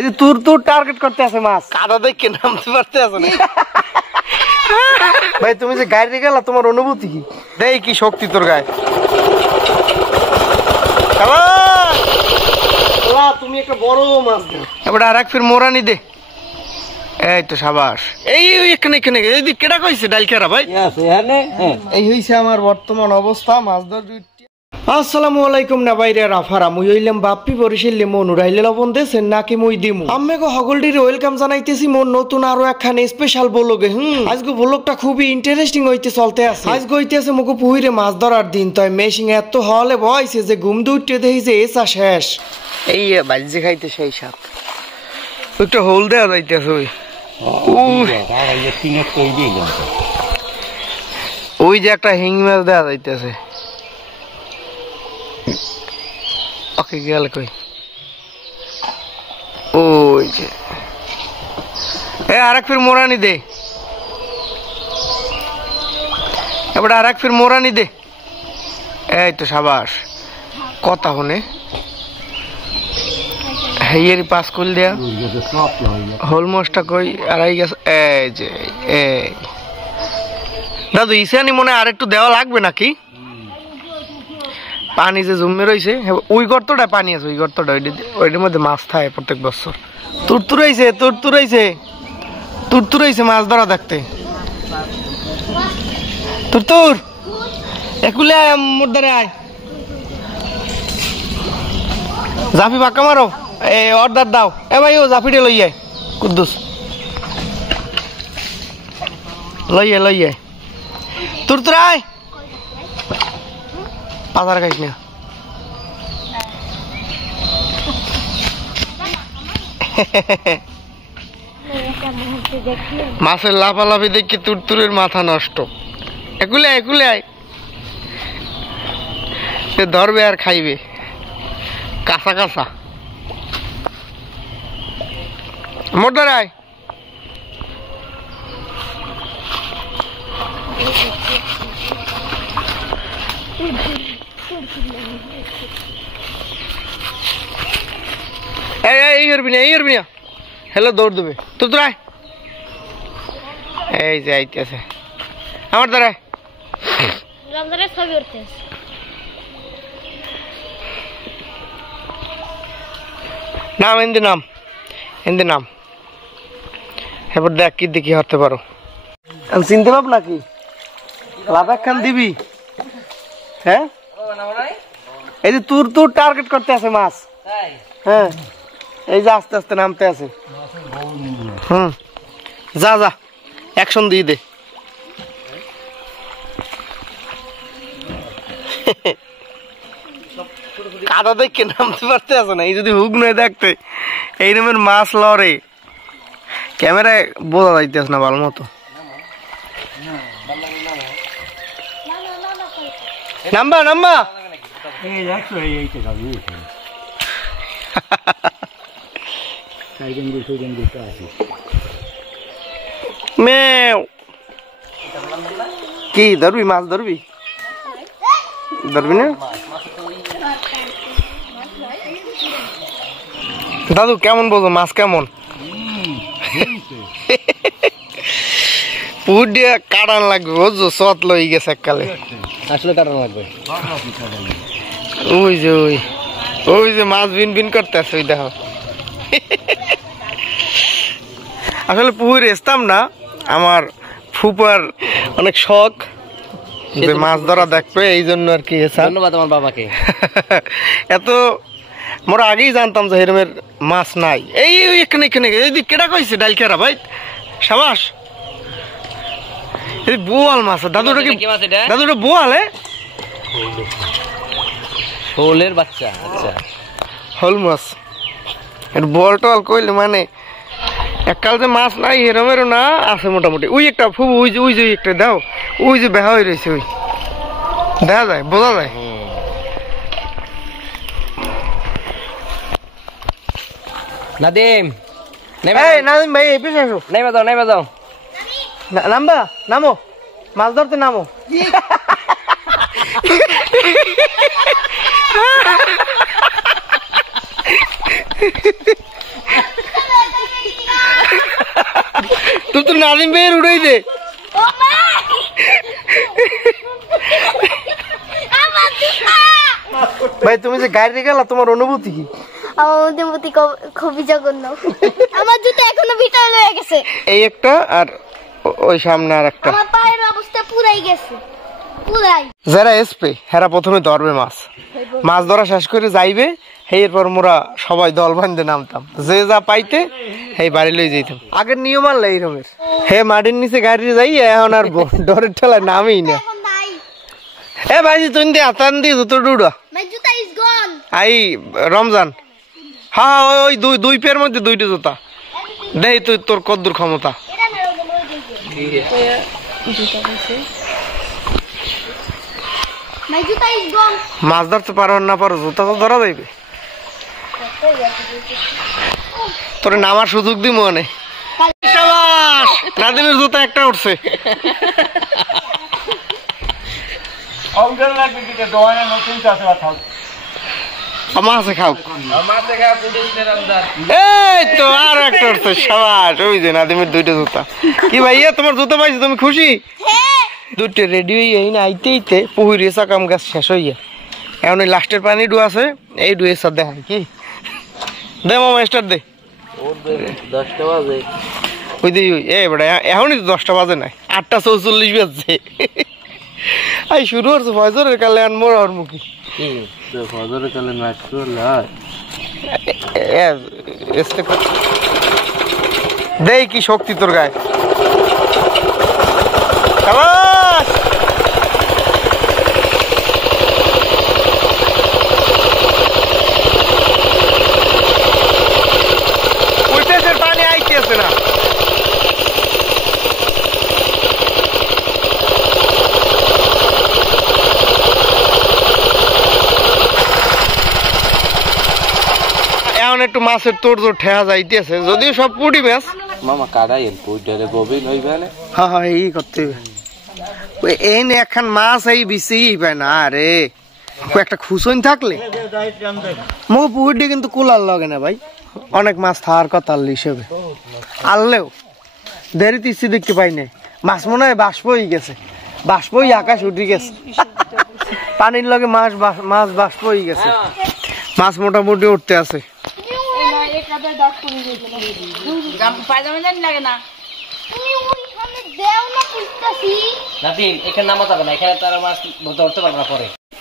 এই যে তুর তুর টার্গেট করতে আছে মাছ, কাদা দেখে নামতে পারতে আছে না। ভাই তুমি যে গাড়ি গেলা, তোমার অনুভূতি কি? দেই কি শক্তি তোর গায়ে। তুমি একটা বড় মাছ দে, এবার আর এক ফির মোরানি দে। এই তো সাবাস। এই এখানে এখানে কেডা কইছে ডাল খেরা ভাই? এই হইছে আমার বর্তমান অবস্থা মাছ ধর। আসসালামু আলাইকুম না বাইরে রাফারা মুই হইলাম বাপ্পি বরিশালে মনু রাইলে লবণ দেছেন নাকি মুই দিমু আম্মেগো হগলডির ওয়েলকাম জানাইতেছি মোর নতুন আরো একখানে স্পেশাল ব্লগে। আজকে ব্লগটা খুবই ইন্টারেস্টিং হইতে চলতে আছে। আজকে হইতেছে মুকু পুহিরে মাছ ধরার দিন, তাই মেশিং এত হলে বয়সে যে ঘুম দুইটে দেখি যে এসা শেষ। এই বাজে খাইতে সেই সাপ একটা হোল দেওয়া যাইতেছে। ওই যে একটা হিং মাছ দেওয়া যাইতেছে। ওকে গেল কই? ওই যে আরেক ফির মোরানি দে, এবার আরেক ফির মোরানি দে। এই তো সাবাস। কথা হনে হেয়ারি পাস করল দেয়া হোল মাছটা কই আড়াই গেছে। এই যে এই দাদু ইসানি মনে আর একটু দেওয়া লাগবে নাকি? পানি যে জমে রয়েছে ওই গর্তটায় পানি আছে, ওই গর্তটা ওইটার মধ্যে মাছ থাকে প্রত্যেক বছর। তুরতুরাইছে তুরতুরাইছে তুরতুরাইছে মাছ ধরা দেখতে। তুরতুর একুলে মোর দ্বারে আয়, জাফি বাক্কা মারো। এই অর্ডার দাও। এ ভাই ও জাফিটা লই আয়, কুদ্দুস লই আয় লই আয়। তুরতুর আয়, পাতার খাইস না। মাছের লাফালাফি দেখি তুরতুরের মাথা নষ্ট। একুলে একুলে আয়, সে ধরবে আর খাইবে কাঁচা কাঁচা। মোটর আয়। এই করবি না, এই করবি না, হ্যালো দৌড় দেবে। তো তোরাই এই যে আইতেছে আমার দ্বারা নাম হিন্দি নাম, হিন্দি নাম। এবার দেখ কি দেখি হতে পারো। চিনতে পাব নাকি? লাভ একখান দিবি? হ্যাঁ এই যে তুর তুর টার্গেট করতে আছে মাছ। হ্যাঁ এই যে আস্তে আস্তে নামতে আছে। যা যা অ্যাকশন দিয়ে দে। কাদা দেখে নামতে পারতে আছে না। এই যদি হুক নয় দেখতে এই রকমের মাছ লড়ে ক্যামেরায় বোঝা যাইতেছে না ভালো মতো। নাম্বা নাম্বা কি ধরবি? মাছ ধরবি? ধরবি না দাদু? কেমন বলবো মাছ কেমন? পুর দিয়ে কাটান লাগবে বুঝছো, সত লই গেছে এককালে। আসলে কাটান লাগবে। ওই যে ওই ওই যে মাছ বিন বিন করতে আছে, ওই দেখো। আসলে পুকুরে আসতাম না, আমার ফুপার অনেক শখ যে মাছ ধরা দেখবে, এই জন্য আর কি। ধন্যবাদ আমার বাবাকে। এত মোরা আগেই জানতাম যে এরমের মাছ নাই। এই এখানে এখানে কেডা কইছে ডাল খেরা ভাই? সাবাস। এই বোয়াল মাছ। দাদুটা কি? দাদুটা বোয়াল? হোলের বাচ্চা। আচ্ছা হোল মাছ। বল টল কইলে মানে এককাল যে মাছ নাই এরমেরও না আছে মোটামুটি। ওই একটা ফুবু, ওই যে ওই যে একটা দাও, ওই যে বেহা হয়ে রয়েছে, ওই দেখা যায় বোঝা যায়। নাদিম নাদিম ভাই এই পিছনে আসো। নেমে যাও নেমে যাও। নামবা নামো, মাছ ধরতে নামো। নাদিম বের উড়াই দে। ভাই তুমি যে গাড়ি গেলা তোমার অনুভূতি কি? আমার অনুভূতি খুবই জঘন্য। আমার জুতো এখনো ভিতরে রয়ে গেছে। এই একটা আর ওই সামনে আর একটা। আমার পায়ের অবস্থা পুরাই গেছে, পুরাই। যারা এসপি হেরা প্রথমে ধরবে মাছ, মাছ ধরা শেষ করে যাইবে, এরপর মোরা সবাই দল বাঁধতে নামতাম, যে যা পাইতে সেই বাড়ি লই যেতাম। আগের নিয়ম আনলে এইরকমের, হে মাটির নিচে গাড়ি যাই, এখন আর ডরের ঠেলায় নামেই না। এ ভাইজি তুই দিয়ে আতান দিয়ে জুতো ডুডা আই রমজান। হ্যাঁ ওই দুই পেয়ের মধ্যে দুইটা জুতা দেই, তুই তোর কদ্দুর ক্ষমতা। মাছ ধরতে পারো না পারো, জুতা তো ধরা যাইবে। তোর নামার সুযোগ দি মনে। নাদিমের জুতা একটা উঠছে। মাছে খাও, এই তো আর একটা উঠছে। সাবাস, ওই যে নাদিমের দুইটা জুতা। কি ভাইয়া তোমার জুতা পাইছি, তুমি খুশি? দুটো রেডি হয়ে আইতে আইতে পুহুরিয়ে চাকাম গাছ শেষ হইয়া এখন ওই লাস্টের পানি ডু আছে, এই ডুয়ে সার দেখায় কি দে মামা স্টার দে। 10টা বাজে ওই দি এই বেটা এখনই তো 10টা বাজে নাই, 8:44 বাজছে। আই শুরু হচ্ছে ফজরের কালে আন মোর আর মুখি ফজরের কালে ম্যাচ করলে হয়। দেই কি শক্তি তোর গায়ে। পানি আইতেছে না। এখন একটু মাছের তোর জোর ঠেয়া যাইতেছে, যদিও সব পুটি মাছ। মামা কাটাই পুইটারে গভীর হইবে না। হ্যাঁ হ্যাঁ এই করতে হবে। এই নে এখন মাছ এই বিছেই পায় না রে, একটা খুশন থাকলে মো পুকুরটি কিন্তু কুলার লাগে না ভাই, অনেক মাছ থাকার কথা হিসেবে আনলেও দেরি তিসি দেখতে পাই না। মাছ মনে হয় বাষ্পই গেছে, বাষ্পই আকাশ উঠে গেছে। পানির লগে মাছ বাষ্পই গেছে, মাছ মোটামুটি উঠতে আছে।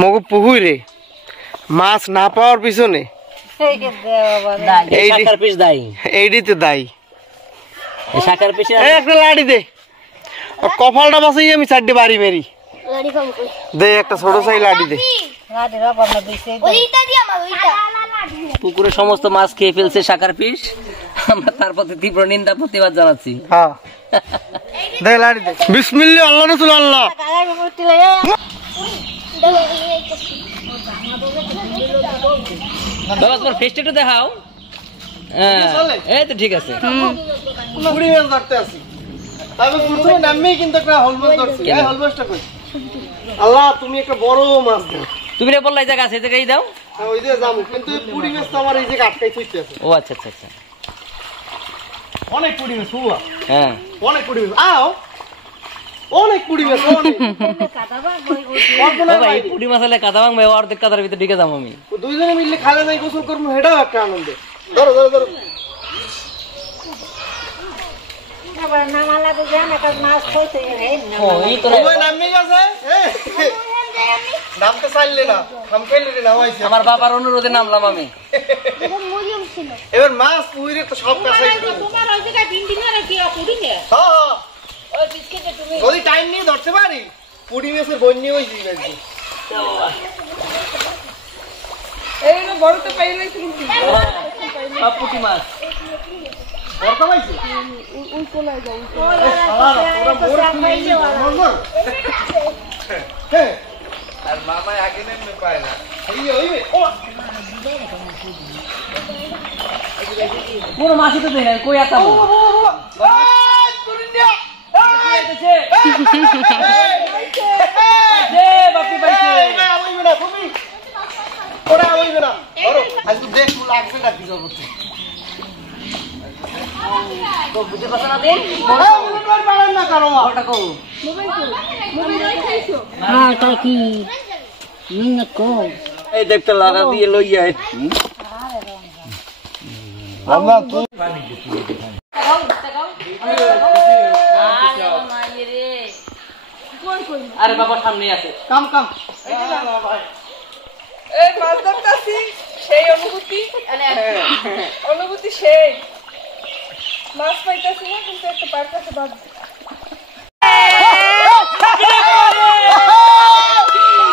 মগু পুকুরে মাছ না পাওয়ার পিছনে এইডিতে দায়ী। একটা লাড়ি দে, কপালটা বাঁচাই আমি 4টে বাড়ি মেরি দে, একটা ছোট সাই লাড়ি দে। পুকুরে সমস্ত মাছ খেয়ে ফেলছে শাকার পিস, আমরা তার প্রতি তীব্র নিন্দা প্রতিবাদ জানাচ্ছি। হ্যাঁ দে লাড়ি দে। বিসমিল্লাহ, আল্লাহ রাসূল আল্লাহ। বাবা তোমার ফেসটা একটু দেখাও। হ্যাঁ এই তো ঠিক আছে। পুরি মাছ ধরতে আসি, তবে প্রথমে নামেই কিন্তু একটা হলমাছ ধরছি। এই হলমাছটা কই? আল্লাহ তুমি একটা বড় মাছ দাও। তুমি রে বললাই জায়গা আছে, জায়গায় দাও। হ্যাঁ ওই যে যাবো, কিন্তু পুরি মাছ তো আমার এই জায়গা আটকাই থইতে আছে। ও আচ্ছা আচ্ছা আচ্ছা, অনেক পুরি মাছ হুয়া। হ্যাঁ অনেক পুরি মাছ, আও অনেক পুরি মাছ। অনেক ভাই পুঁটি মাছ হলে কাদা ভাঙবে, অর্ধেক কাদার ভিতরে ঢুকে যাবো আমি। দুইজনে মিললে খালে যাই গোসল করবো, সেটাও একটা আনন্দ। ধরো ধরো ধরো। নামতে চাইলে না, আমার বাবার অনুরোধে নামলাম আমি। এবার মাছ পুকুরে তো সব কাছে, যদি টাইম নিয়ে ধরতে পারি পুরি মাছের বন্যা হয়েছে। পুঁটি মাছ আর মামাই আগে নেমে পায় না। কোনো মাছই তো দেয় না, কই আতা তো বুঝে পাচ্ছ না দিন না কারো মা ওটা কো হ্যাঁ তা কি এই দেখতে লাগা দিয়ে লই যায় আমরা তো আরে বাবা সামনে আছে কাম কাম এই মাছ ধরতেছি সেই অনুভূতি সেই মাছ পাইতেছি না কিন্তু একটা পার কাছে বাদ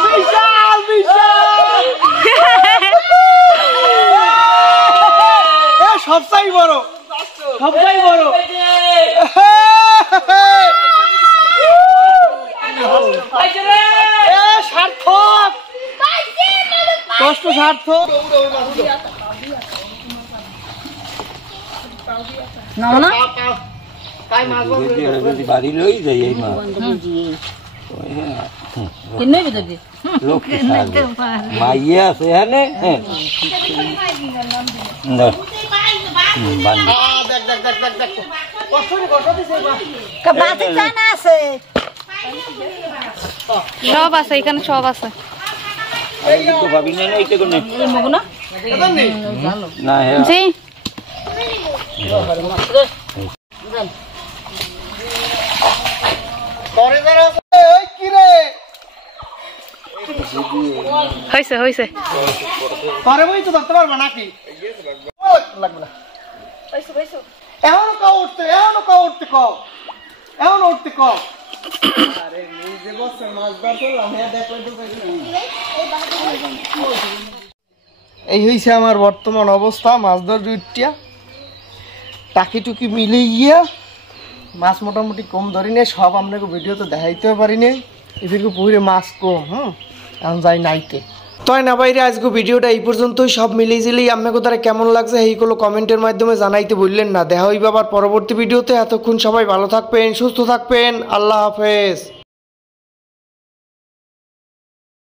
বিশাল বিশাল এ সবচেয়ে বড় সবচেয়ে বড় এ সার্থক কষ্ট সার্থক নাও না বাড়ি লই যাই এই মা কিনে বিদে লোক মাইয়া আছে হ্যাঁ হ্যাঁ বান্ধি দেখ দেখ দেখ দেখ দেখ কষ্ট দিছে বাতি চানা আছে সব আছে এখানে সব আছে তো ভাবি না এইটা কোন মগুনা না হ্যাঁ জি করে দাঁড়া এই কি রে হইছে হইছে পরে বই তো ধরতে পারবা নাকি লাগবে না এখনো কাউ উঠতে এখনো উঠতে কও আরে নিজে বসে মাছ বার করলাম হ্যাঁ দেখলে তো এই হইছে আমার বর্তমান অবস্থা মাছ ধর দুইটা টাকি টুকি মিলে গিয়া মাছ মোটামুটি কম ধরি নে সব আপনাকে ভিডিওতে দেখাইতে পারি নে এদিকে পুকুরে মাছ কম এখন যাই নাইতে তাই না বাইরে আজকে ভিডিওটা এই পর্যন্তই সব মিলিয়ে জিলেই আপনাকে তারা কেমন লাগছে এইগুলো কমেন্টের মাধ্যমে জানাইতে বললেন না দেখা হইবে আবার পরবর্তী ভিডিওতে এতক্ষণ সবাই ভালো থাকবেন সুস্থ থাকবেন আল্লাহ হাফেজ।